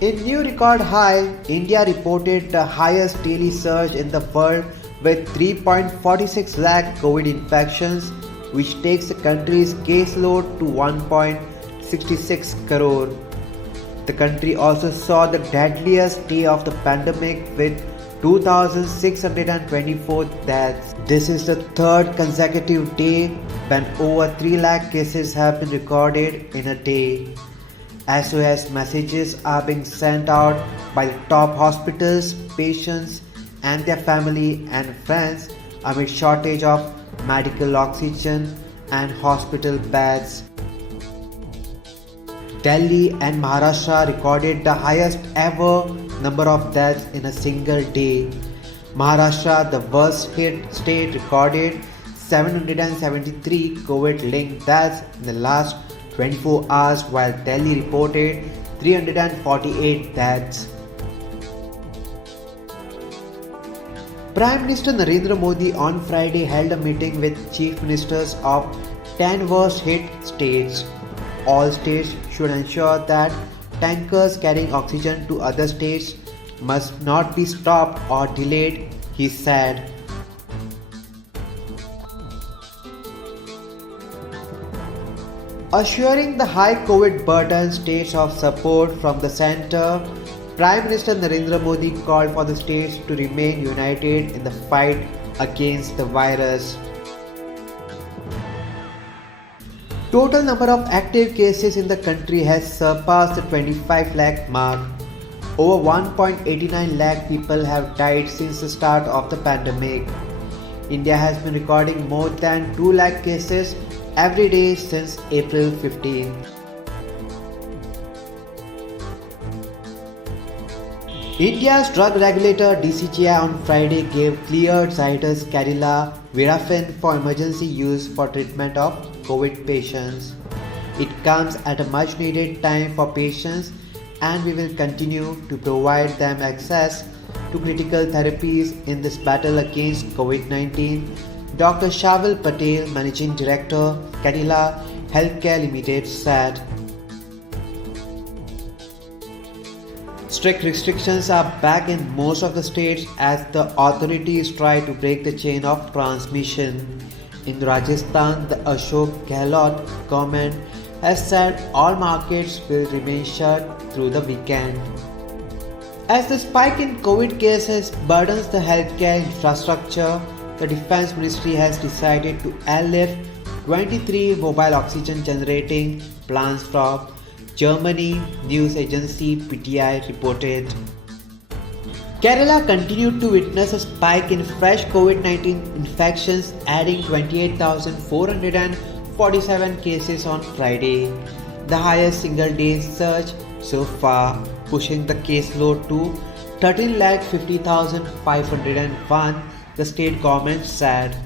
In new record high, India reported the highest daily surge in the world with 3.46 lakh COVID infections, which takes the country's caseload to 1.66 crore. The country also saw the deadliest day of the pandemic with 2,624 deaths. This is the third consecutive day when over 3 lakh cases have been recorded in a day. SOS messages are being sent out by the top hospitals, patients and their family and friends amid shortage of medical oxygen and hospital beds. Delhi and Maharashtra recorded the highest ever number of deaths in a single day. Maharashtra, the worst hit state, recorded 773 COVID-linked deaths in the last 24 hours, while Delhi reported 348 deaths. Prime Minister Narendra Modi on Friday held a meeting with chief ministers of 10 worst hit states. All states should ensure that tankers carrying oxygen to other states must not be stopped or delayed, he said. Assuring the high COVID burden states of support from the centre, Prime Minister Narendra Modi called for the states to remain united in the fight against the virus. Total number of active cases in the country has surpassed the 25 lakh mark. Over 1.89 lakh people have died since the start of the pandemic. India has been recording more than 2 lakh cases every day since April 15. India's drug regulator DCGI on Friday gave cleared Zydus Cadila Virafin for emergency use for treatment of COVID patients. It comes at a much needed time for patients, and we will continue to provide them access to critical therapies in this battle against COVID-19, Dr. Shavil Patel, Managing Director, Cadila Healthcare Limited, said. Strict restrictions are back in most of the states as the authorities try to break the chain of transmission. In Rajasthan, the Ashok Gehlot government has said all markets will remain shut through the weekend. As the spike in COVID cases burdens the healthcare infrastructure, the Defense Ministry has decided to airlift 23 mobile oxygen generating plants from Germany, news agency PTI reported. Kerala continued to witness a spike in fresh COVID-19 infections, adding 28,447 cases on Friday, the highest single-day surge so far, pushing the caseload to 13,50,501, the state government said.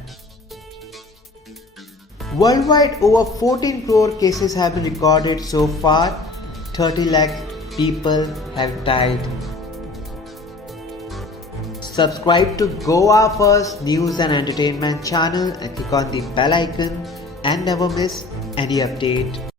Worldwide, over 14 crore cases have been recorded so far. 30 lakh people have died. Subscribe to Goa First News and Entertainment channel and click on the bell icon and never miss any update.